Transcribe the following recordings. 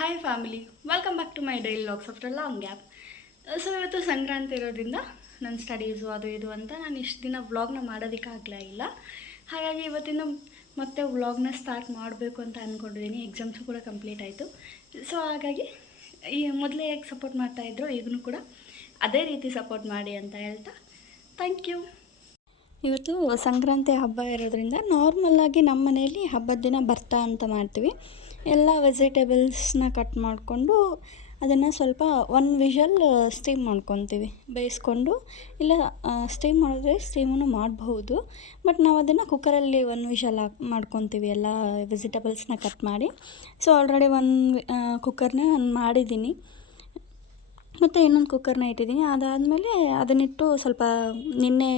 Hi family, welcome back to my daily vlogs after long gap. So ಇವತ್ತು ಸಂಕ್ರಾಂತಿ ಇರೋದ್ರಿಂದ ನನ್ನ studies ಅದು ಇದು ಅಂತ ನಾನು ಇಷ್ಟು ದಿನ ವ್ಲಾಗ್ನ ಮಾಡೋದಕ್ಕಾಗಲೇ ಇಲ್ಲ. ಹಾಗಾಗಿ ಇವತ್ತಿಂದ ಮತ್ತೆ ವ್ಲಾಗ್ನ ಸ್ಟಾರ್ಟ್ ಮಾಡಬೇಕು ಅಂತ ಅಂದ್ಕೊಂಡಿದ್ದೀನಿ. ಎಕ್ಸಾಮ್ಸು ಕೂಡ ಕಂಪ್ಲೀಟ್ ಆಯಿತು. ಸೊ ಹಾಗಾಗಿ ಈ ಮೊದಲೇ ಹೇಗೆ ಸಪೋರ್ಟ್ ಮಾಡ್ತಾಯಿದ್ರು ಈಗಲೂ ಕೂಡ ಅದೇ ರೀತಿ ಸಪೋರ್ಟ್ ಮಾಡಿ ಅಂತ ಹೇಳ್ತಾ ಥ್ಯಾಂಕ್ ಯು. ಇವತ್ತು ಸಂಕ್ರಾಂತಿ ಹಬ್ಬ ಇರೋದ್ರಿಂದ ನಾರ್ಮಲ್ಲಾಗಿ ನಮ್ಮ ಮನೆಯಲ್ಲಿ ಹಬ್ಬದ ದಿನ ಭರ್ತಾ ಅಂತ ಮಾಡ್ತೀವಿ. ಎಲ್ಲ ವೆಜಿಟೇಬಲ್ಸ್ನ ಕಟ್ ಮಾಡಿಕೊಂಡು ಅದನ್ನು ಸ್ವಲ್ಪ 1 ವಿಷಲ್ ಸ್ಟೀಮ್ ಮಾಡ್ಕೊತೀವಿ, ಬೇಯಿಸ್ಕೊಂಡು. ಇಲ್ಲ ಸ್ಟೀಮ್ ಮಾಡಿದ್ರೆ ಸ್ಟೀಮನ್ನು ಮಾಡಬಹುದು, ಬಟ್ ನಾವು ಅದನ್ನು ಕುಕ್ಕರಲ್ಲಿ 1 ವಿಷಲ್ ಮಾಡ್ಕೊತೀವಿ ಎಲ್ಲ ವೆಜಿಟೇಬಲ್ಸ್ನ ಕಟ್ ಮಾಡಿ. ಸೊ ಆಲ್ರೆಡಿ ಕುಕ್ಕರ್ನ ನಾನು ಮಾಡಿದ್ದೀನಿ, ಮತ್ತು ಇನ್ನೊಂದು ಕುಕ್ಕರ್ನ ಇಟ್ಟಿದ್ದೀನಿ. ಅದಾದಮೇಲೆ ಅದನ್ನಿಟ್ಟು ಸ್ವಲ್ಪ ನಿನ್ನೆ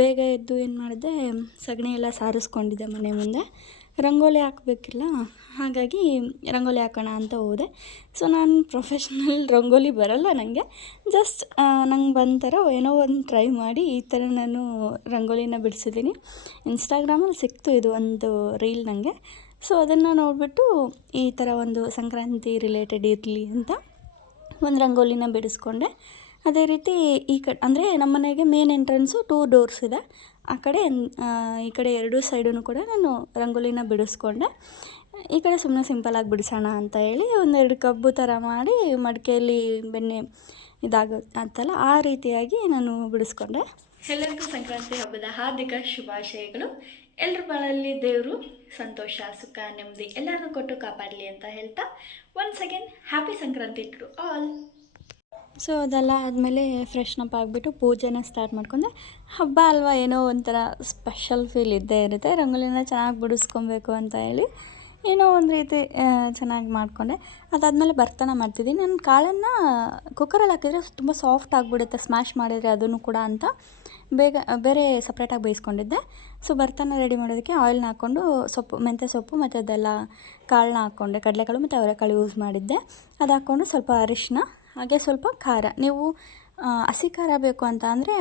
ಬೇಗ ಎದ್ದು ಏನು ಮಾಡಿದೆ, ಸಗಣಿ ಎಲ್ಲ ಸಾರಿಸ್ಕೊಂಡಿದ್ದೆ ಮನೆ ಮುಂದೆ. ರಂಗೋಲಿ ಹಾಕಬೇಕಿಲ್ಲ, ಹಾಗಾಗಿ ರಂಗೋಲಿ ಹಾಕೋಣ ಅಂತ ಹೋದೆ. ಸೊ ನಾನು ಪ್ರೊಫೆಷ್ನಲ್ ರಂಗೋಲಿ ಬರೋಲ್ಲ ನನಗೆ, ಜಸ್ಟ್ ನಂಗೆ ಬಂದ ಥರ ಏನೋ ಒಂದು ಟ್ರೈ ಮಾಡಿ ಈ ಥರ ನಾನು ರಂಗೋಲಿನ ಬಿಡಿಸಿದ್ದೀನಿ. ಇನ್ಸ್ಟಾಗ್ರಾಮಲ್ಲಿ ಸಿಕ್ತು ಇದು ಒಂದು ರೀಲ್ ನನಗೆ. ಸೊ ಅದನ್ನು ನೋಡಿಬಿಟ್ಟು ಈ ಥರ ಒಂದು ಸಂಕ್ರಾಂತಿ ರಿಲೇಟೆಡ್ ಇರಲಿ ಅಂತ ಒಂದು ರಂಗೋಲಿನ ಬಿಡಿಸ್ಕೊಂಡೆ. ಅದೇ ರೀತಿ ಈ ಕಡೆ ಅಂದರೆ ನಮ್ಮ ಮನೆಗೆ ಮೇನ್ ಎಂಟ್ರೆನ್ಸು 2 ಡೋರ್ಸ್ ಇದೆ. ಆ ಕಡೆ ಈ ಕಡೆ 2 ಸೈಡೂ ಕೂಡ ನಾನು ರಂಗೋಲಿನ ಬಿಡಿಸ್ಕೊಂಡೆ. ಈ ಕಡೆ ಸುಮ್ಮನೆ ಸಿಂಪಲಾಗಿ ಬಿಡಿಸೋಣ ಅಂತ ಹೇಳಿ 1-2 ಕಬ್ಬು ಥರ ಮಾಡಿ ಮಡಿಕೆಯಲ್ಲಿ ಬೆಣ್ಣೆ ಅಂತಲ್ಲ ಆ ರೀತಿಯಾಗಿ ನಾನು ಬಿಡಿಸ್ಕೊಂಡೆ. ಎಲ್ಲರಿಗೂ ಸಂಕ್ರಾಂತಿ ಹಬ್ಬದ ಹಾರ್ದಿಕ ಶುಭಾಶಯಗಳು. ಎಲ್ಲರ ಬಾಳಲ್ಲಿ ದೇವರು ಸಂತೋಷ, ಸುಖ, ನೆಮ್ಮದಿ ಎಲ್ಲರನ್ನೂ ಕೊಟ್ಟು ಕಾಪಾಡಲಿ ಅಂತ ಹೇಳ್ತಾ once again happy Sankranti to all. So ಅದೆಲ್ಲ ಆದಮೇಲೆ ಫ್ರೆಶ್ನಪ್ ಆಗಿಬಿಟ್ಟು ಪೂಜೆನ ಸ್ಟಾರ್ಟ್ ಮಾಡ್ಕೊಂಡೆ. ಹಬ್ಬ ಅಲ್ವಾ, ಏನೋ ಒಂಥರ ಸ್ಪೆಷಲ್ ಫೀಲ್ ಇದ್ದೇ ಇರುತ್ತೆ. ರಂಗೋಲಿನ ಚೆನ್ನಾಗಿ ಬಿಡಿಸ್ಕೊಬೇಕು ಅಂತ ಹೇಳಿ ಏನೋ ಒಂದು ರೀತಿ ಚೆನ್ನಾಗಿ ಮಾಡಿಕೊಂಡೆ. ಅದಾದಮೇಲೆ ಭರ್ತನ ಮಾಡ್ತಿದ್ದೀನಿ. ನಾನು ಕಾಳನ್ನು ಕುಕ್ಕರಲ್ಲಿ ಹಾಕಿದರೆ ತುಂಬ ಸಾಫ್ಟ್ ಆಗಿಬಿಡುತ್ತೆ ಸ್ಮ್ಯಾಶ್ ಮಾಡಿದರೆ ಅದನ್ನು ಕೂಡ ಅಂತ ಬೇರೆ ಸಪ್ರೇಟಾಗಿ ಬೇಯಿಸ್ಕೊಂಡಿದ್ದೆ. ಸೊ ಭರ್ತನ ರೆಡಿ ಮಾಡೋದಕ್ಕೆ ಆಯಿಲ್ನ ಹಾಕ್ಕೊಂಡು ಮೆಂತ್ಯ ಸೊಪ್ಪು ಮತ್ತು ಅದೆಲ್ಲ ಕಾಳನ್ನ ಹಾಕ್ಕೊಂಡೆ. ಕಡಲೆಕಾಳು ಮತ್ತು ಅವರೆಕಾಳು ಯೂಸ್ ಮಾಡಿದ್ದೆ. ಅದು ಹಾಕ್ಕೊಂಡು ಸ್ವಲ್ಪ ಅರಿಶಿನ, ಹಾಗೆ ಸ್ವಲ್ಪ ಖಾರ. ನೀವು ಹಸಿ ಖಾರ ಬೇಕು ಅಂತ ಅಂದರೆ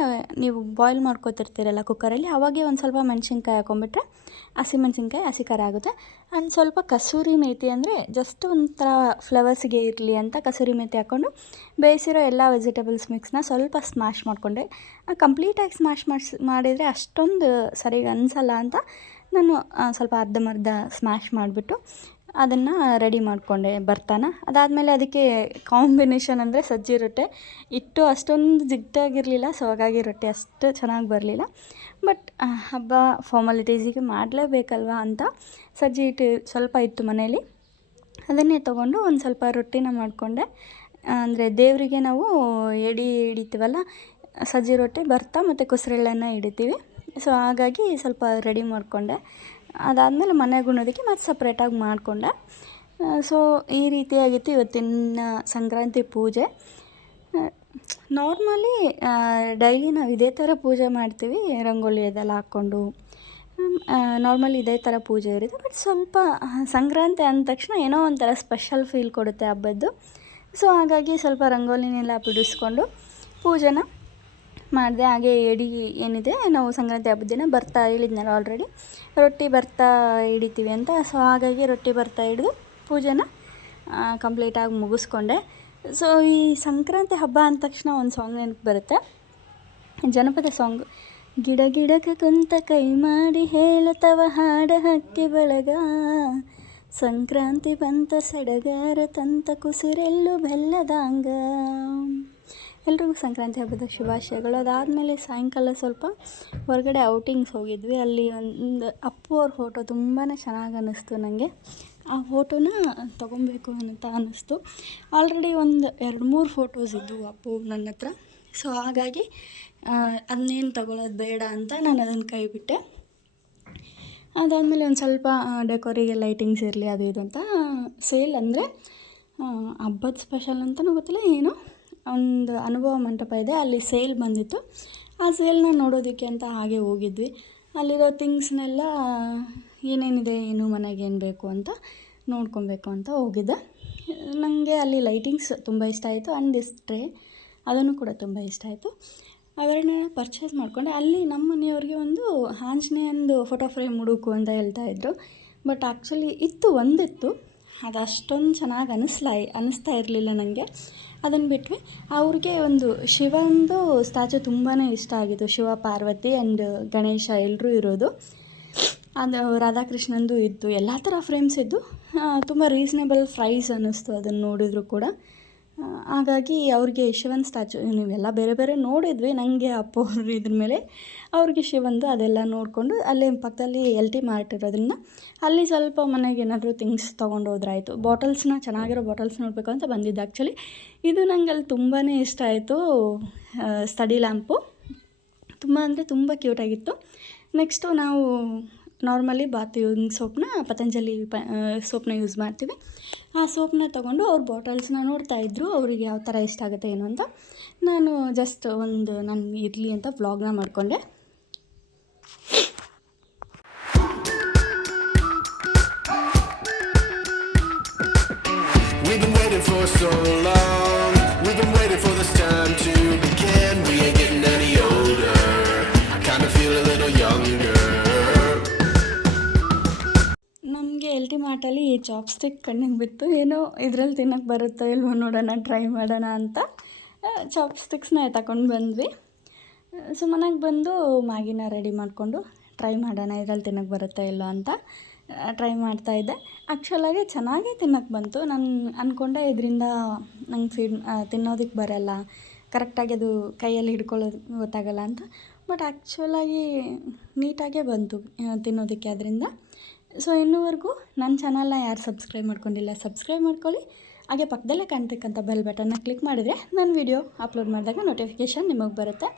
ನೀವು ಬಾಯ್ಲ್ ಮಾಡ್ಕೊತಿರ್ತೀರಲ್ಲ ಕುಕ್ಕರಲ್ಲಿ, ಅವಾಗೆ ಒಂದು ಸ್ವಲ್ಪ ಮೆಣಸಿನ್ಕಾಯಿ ಹಾಕ್ಕೊಂಬಿಟ್ರೆ ಹಸಿಮೆಣ್ಸಿನ್ಕಾಯಿ ಹಸಿ ಖಾರ ಆಗುತ್ತೆ. ಆ್ಯಂಡ್ ಸ್ವಲ್ಪ ಕಸೂರಿ ಮೇಥಿ, ಅಂದರೆ ಜಸ್ಟ್ ಒಂಥರ ಫ್ಲೇವರ್ಸಿಗೆ ಇರಲಿ ಅಂತ ಕಸೂರಿ ಮೇಥಿ ಹಾಕ್ಕೊಂಡು ಬೇಯಿಸಿರೋ ಎಲ್ಲ ವೆಜಿಟೇಬಲ್ಸ್ ಮಿಕ್ಸ್ನ ಸ್ವಲ್ಪ ಸ್ಮ್ಯಾಶ್ ಮಾಡಿಕೊಂಡೆ. ಕಂಪ್ಲೀಟಾಗಿ ಸ್ಮ್ಯಾಶ್ ಮಾಡಿದರೆ ಅಷ್ಟೊಂದು ಸರಿಗೆ ಅನಿಸಲ್ಲ ಅಂತ ನಾನು ಸ್ವಲ್ಪ ಅರ್ಧಂಬರ್ಧ ಸ್ಮ್ಯಾಶ್ ಮಾಡಿಬಿಟ್ಟು ಅದನ್ನು ರೆಡಿ ಮಾಡಿಕೊಂಡೆ ಭರ್ತನ. ಅದಾದಮೇಲೆ ಅದಕ್ಕೆ ಕಾಂಬಿನೇಷನ್ ಅಂದರೆ ಸಜ್ಜಿ ರೊಟ್ಟೆ. ಹಿಟ್ಟು ಅಷ್ಟೊಂದು ಜಿಗ್ಟಾಗಿರಲಿಲ್ಲ, ಸೊ ಹಾಗಾಗಿ ರೊಟ್ಟಿ ಅಷ್ಟು ಚೆನ್ನಾಗಿ ಬರಲಿಲ್ಲ. ಬಟ್ ಹಬ್ಬ ಫಾರ್ಮಾಲಿಟೀಸಿಗೆ ಮಾಡಲೇಬೇಕಲ್ವ ಅಂತ ಸಜ್ಜಿ ಹಿಟ್ಟು ಸ್ವಲ್ಪ ಇತ್ತು ಮನೇಲಿ, ಅದನ್ನೇ ತೊಗೊಂಡು ಒಂದು ಸ್ವಲ್ಪ ರೊಟ್ಟಿನ ಮಾಡಿಕೊಂಡೆ. ಅಂದರೆ ದೇವರಿಗೆ ನಾವು ಎಡೆ ಹಿಡಿತೀವಲ್ಲ, ಸಜ್ಜಿ ರೊಟ್ಟಿ, ಭರ್ತ ಮತ್ತು ಕುಸ್ರೆಳ್ಳನ್ನು ಹಿಡಿತೀವಿ. ಸೊ ಹಾಗಾಗಿ ಸ್ವಲ್ಪ ರೆಡಿ ಮಾಡಿಕೊಂಡೆ. ಅದಾದಮೇಲೆ ಮನೆಗೆ ಉಣ್ಣೋದಕ್ಕೆ ಮತ್ತು ಸಪ್ರೇಟಾಗಿ ಮಾಡಿಕೊಂಡೆ. ಸೊ ಈ ರೀತಿಯಾಗಿತ್ತು ಇವತ್ತಿನ ಸಂಕ್ರಾಂತಿ ಪೂಜೆ. ನಾರ್ಮಲಿ ಡೈಲಿ ನಾವು ಇದೇ ಥರ ಪೂಜೆ ಮಾಡ್ತೀವಿ, ರಂಗೋಲಿ ಅದೆಲ್ಲ ಹಾಕ್ಕೊಂಡು ನಾರ್ಮಲಿ ಇದೇ ಥರ ಪೂಜೆ ಇರುತ್ತೆ. ಬಟ್ ಸ್ವಲ್ಪ ಸಂಕ್ರಾಂತಿ ಅಂದ ತಕ್ಷಣ ಏನೋ ಒಂಥರ ಸ್ಪೆಷಲ್ ಫೀಲ್ ಕೊಡುತ್ತೆ ಹಬ್ಬದ್ದು. ಸೊ ಹಾಗಾಗಿ ಸ್ವಲ್ಪ ರಂಗೋಲಿನೆಲ್ಲ ಬಿಡಿಸ್ಕೊಂಡು ಪೂಜೆನ ಮಾಡಿದೆ. ಹಾಗೆ ಎಡೆ ಏನಿದೆ, ನಾವು ಸಂಕ್ರಾಂತಿ ಹಬ್ಬದ ದಿನ ಭರ್ತಾ ಹೇಳಿದ್ನಲ್ಲ ಆಲ್ರೆಡಿ, ರೊಟ್ಟಿ ಭರ್ತಾ ಹಿಡಿತೀವಿ ಅಂತ. ಸೊ ಹಾಗಾಗಿ ರೊಟ್ಟಿ ಭರ್ತಾ ಹಿಡಿದು ಪೂಜೆನ ಕಂಪ್ಲೀಟಾಗಿ ಮುಗಿಸ್ಕೊಂಡೆ. ಸೊ ಈ ಸಂಕ್ರಾಂತಿ ಹಬ್ಬ ಅಂದ ತಕ್ಷಣ ಒಂದು ಸಾಂಗ್ ನೆನಪು ಬರುತ್ತೆ, ಜನಪದ ಸಾಂಗು. ಗಿಡ ಗಿಡಕ್ಕೆ ಕುಂತ ಕೈ ಮಾಡಿ ಹೇಳತವ ಹಾಡ ಹಕ್ಕಿ ಬಳಗ, ಸಂಕ್ರಾಂತಿ ಬಂತ ಸಡಗರ ತಂತ ಕುಸಿರೆಲ್ಲು ಬೆಲ್ಲದಾಂಗ. ಎಲ್ರಿಗೂ ಸಂಕ್ರಾಂತಿ ಹಬ್ಬದ ಶುಭಾಶಯಗಳು. ಅದಾದಮೇಲೆ ಸಾಯಂಕಾಲ ಸ್ವಲ್ಪ ಹೊರಗಡೆ ಔಟಿಂಗ್ಸ್ ಹೋಗಿದ್ವಿ. ಅಲ್ಲಿ ಒಂದು ಅಪ್ಪು ಅವ್ರ ಫೋಟೋ ತುಂಬಾ ಚೆನ್ನಾಗಿ ಅನ್ನಿಸ್ತು ನನಗೆ. ಆ ಫೋಟೋನ ತೊಗೊಬೇಕು ಅಂತ ಅನ್ನಿಸ್ತು. ಆಲ್ರೆಡಿ ಒಂದು 2-3 ಫೋಟೋಸ್ ಇದ್ದವು ಅಪ್ಪು ನನ್ನ ಹತ್ರ. ಸೊ ಹಾಗಾಗಿ ಅದನ್ನೇನು ತೊಗೊಳೋದು ಬೇಡ ಅಂತ ನಾನು ಅದನ್ನು ಕೈ ಬಿಟ್ಟೆ. ಅದಾದಮೇಲೆ ಒಂದು ಸ್ವಲ್ಪ ಡೆಕೋರಿಗೆ ಲೈಟಿಂಗ್ಸ್ ಇರಲಿ ಅದು ಇದು ಅಂತ ಸೇಲ್, ಅಂದರೆ ಹಬ್ಬದ ಸ್ಪೆಷಲ್ ಅಂತಲೂ ಗೊತ್ತಿಲ್ಲ, ಏನೋ ಒಂದು ಅನುಭವ ಮಂಟಪ ಇದೆ, ಅಲ್ಲಿ ಸೇಲ್ ಬಂದಿತ್ತು. ಆ ಸೇಲ್ನ ನೋಡೋದಕ್ಕೆ ಅಂತ ಹಾಗೆ ಹೋಗಿದ್ವಿ. ಅಲ್ಲಿರೋ ಥಿಂಗ್ಸ್ನೆಲ್ಲ ಏನೇನಿದೆ, ಏನು ಮನೆಗೆ ಏನು ಬೇಕು ಅಂತ ನೋಡ್ಕೊಬೇಕು ಅಂತ ಹೋಗಿದ್ದೆ. ನನಗೆ ಅಲ್ಲಿ ಲೈಟಿಂಗ್ಸ್ ತುಂಬ ಇಷ್ಟ ಆಯಿತು. ಆ್ಯಂಡ್ ದಿಸ್ ಟ್ರೇ, ಅದನ್ನು ಕೂಡ ತುಂಬ ಇಷ್ಟ ಆಯಿತು. ಅವೆರಡನ್ನ ಪರ್ಚೇಸ್ ಮಾಡಿಕೊಂಡೆ. ಅಲ್ಲಿ ನಮ್ಮ ಮನೆಯವ್ರಿಗೆ ಒಂದು ಆಂಜನೇಯಂದು ಫೋಟೋ ಫ್ರೇಮ್ ಹುಡುಕು ಅಂತ ಹೇಳ್ತಾಯಿದ್ರು. ಬಟ್ ಆ್ಯಕ್ಚುಲಿ ಒಂದಿತ್ತು, ಅದು ಅಷ್ಟೊಂದು ಚೆನ್ನಾಗಿ ಅನ್ನಿಸ್ತಾ ಇರಲಿಲ್ಲ ನನಗೆ. ಅದನ್ನು ಬಿಟ್ಟರೆ ಅವ್ರಿಗೆ ಒಂದು ಶಿವಂದು ಸ್ಟ್ಯಾಚು ತುಂಬಾ ಇಷ್ಟ ಆಗಿತ್ತು. ಶಿವ, ಪಾರ್ವತಿ ಆ್ಯಂಡ್ ಗಣೇಶ ಎಲ್ಲರೂ ಇರೋದು. ಅದು ರಾಧಾಕೃಷ್ಣಂದು ಇತ್ತು, ಎಲ್ಲ ಥರ ಫ್ರೇಮ್ಸ್ ಇದ್ದು. ತುಂಬ ರೀಸನೇಬಲ್ ಪ್ರೈಸ್ ಅನ್ನಿಸ್ತು ಅದನ್ನು ನೋಡಿದ್ರು ಕೂಡ. ಹಾಗಾಗಿ ಅವ್ರಿಗೆ ಶಿವನ್ ಸ್ಟ್ಯಾಚು ನೀವೆಲ್ಲ ಬೇರೆ ಬೇರೆ ನೋಡಿದ್ವಿ. ನನಗೆ ಅಪ್ಪು ಅವರು ಇದ್ರ ಮೇಲೆ ಅವ್ರಿಗೆ ಶಿವಂದು ಅದೆಲ್ಲ ನೋಡಿಕೊಂಡು ಅಲ್ಲೇ ಪಕ್ಕದಲ್ಲಿ LT ಮಾರ್ಟ್ ಇರೋದ್ರಿಂದ ಅಲ್ಲಿ ಸ್ವಲ್ಪ ಮನೆಗೆ ಏನಾದರೂ ಥಿಂಗ್ಸ್ ತೊಗೊಂಡು ಹೋದ್ರಾಯಿತು. ಬಾಟಲ್ಸ್ನ ಚೆನ್ನಾಗಿರೋ ಬಾಟಲ್ಸ್ ನೋಡಬೇಕು ಅಂತ ಬಂದಿದ್ದು. ಆ್ಯಕ್ಚುಲಿ ಇದು ನಂಗೆ ಅಲ್ಲಿ ತುಂಬಾ ಇಷ್ಟ ಆಯಿತು. ಸ್ಟಡಿ ಲ್ಯಾಂಪು ತುಂಬ ಅಂದರೆ ತುಂಬ ಕ್ಯೂಟಾಗಿತ್ತು. ನೆಕ್ಸ್ಟು ನಾವು ನಾರ್ಮಲಿ ಬಾತಿಂಗ್ ಸೋಪ್ನ ಪತಂಜಲಿ ಸೋಪ್ನ ಯೂಸ್ ಮಾಡ್ತೀವಿ. ಆ ಸೋಪ್ನ ತೊಗೊಂಡು ಅವ್ರ ಬಾಟಲ್ಸ್ನ ನೋಡ್ತಾಯಿದ್ರು. ಅವರಿಗೆ ಯಾವ ಥರ ಇಷ್ಟ ಆಗುತ್ತೆ ಏನು ಅಂತ. ನಾನು ಜಸ್ಟ್ ನಾನು ಇರಲಿ ಅಂತ ವ್ಲಾಗ್ನ ಮಾಡಿಕೊಂಡೆ. We've been waiting for so long. We've been waiting for this time to begin. We ain't getting any older. I kinda feel a little younger. ನಮಗೆ LT ಮಾರ್ಟಲ್ಲಿ ಈ ಚಾಪ್ಸ್ಟಿಕ್ ಕಣ್ಣಿಗೆ ಬಿತ್ತು. ಏನೋ ಇದರಲ್ಲಿ ತಿನ್ನೋಕ್ಕೆ ಬರುತ್ತೋ ಇಲ್ವೋ ನೋಡೋಣ, ಟ್ರೈ ಮಾಡೋಣ ಅಂತ ಚಾಪ್ಸ್ಟಿಕ್ಸ್ನ ತಗೊಂಡು ಬಂದ್ವಿ. ಸೊ ಮನೆಗೆ ಬಂದು ಮ್ಯಾಗಿನ ರೆಡಿ ಮಾಡಿಕೊಂಡು ಟ್ರೈ ಮಾಡೋಣ ಇದರಲ್ಲಿ ತಿನ್ನೋಕ್ಕೆ ಬರುತ್ತೋ ಇಲ್ಲೋ ಅಂತ ಟ್ರೈ ಮಾಡ್ತಾಯಿದ್ದೆ. ಆ್ಯಕ್ಚುಲಾಗಿ ಚೆನ್ನಾಗೇ ತಿನ್ನೋಕ್ಕೆ ಬಂತು. ನಾನು ಅಂದ್ಕೊಂಡೆ ಇದರಿಂದ ನಂಗೆ ತಿನ್ನೋದಕ್ಕೆ ಬರೋಲ್ಲ, ಕರೆಕ್ಟಾಗಿ ಅದು ಕೈಯಲ್ಲಿ ಹಿಡ್ಕೊಳ್ಳೋದು ಗೊತ್ತಾಗಲ್ಲ ಅಂತ. ಬಟ್ ಆ್ಯಕ್ಚುಲಾಗಿ ನೀಟಾಗೇ ಬಂತು ತಿನ್ನೋದಕ್ಕೆ ಅದರಿಂದ. ಸೊ ಇನ್ನೂವರೆಗೂ ನನ್ನ ಚಾನಲ್ನ ಯಾರು ಸಬ್ಸ್ಕ್ರೈಬ್ ಮಾಡ್ಕೊಂಡಿಲ್ಲ, ಸಬ್ಸ್ಕ್ರೈಬ್ ಮಾಡ್ಕೊಳ್ಳಿ. ಹಾಗೆ ಪಕ್ಕದಲ್ಲೇ ಕಾಣ್ತಕ್ಕಂಥ ಬೆಲ್ ಬಟನ್ನ ಕ್ಲಿಕ್ ಮಾಡಿದರೆ ನಾನು ವಿಡಿಯೋ ಅಪ್ಲೋಡ್ ಮಾಡಿದಾಗ ನೋಟಿಫಿಕೇಷನ್ ನಿಮಗೆ ಬರುತ್ತೆ.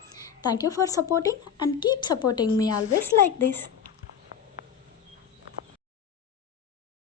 Thank you for supporting and keep supporting me always like this.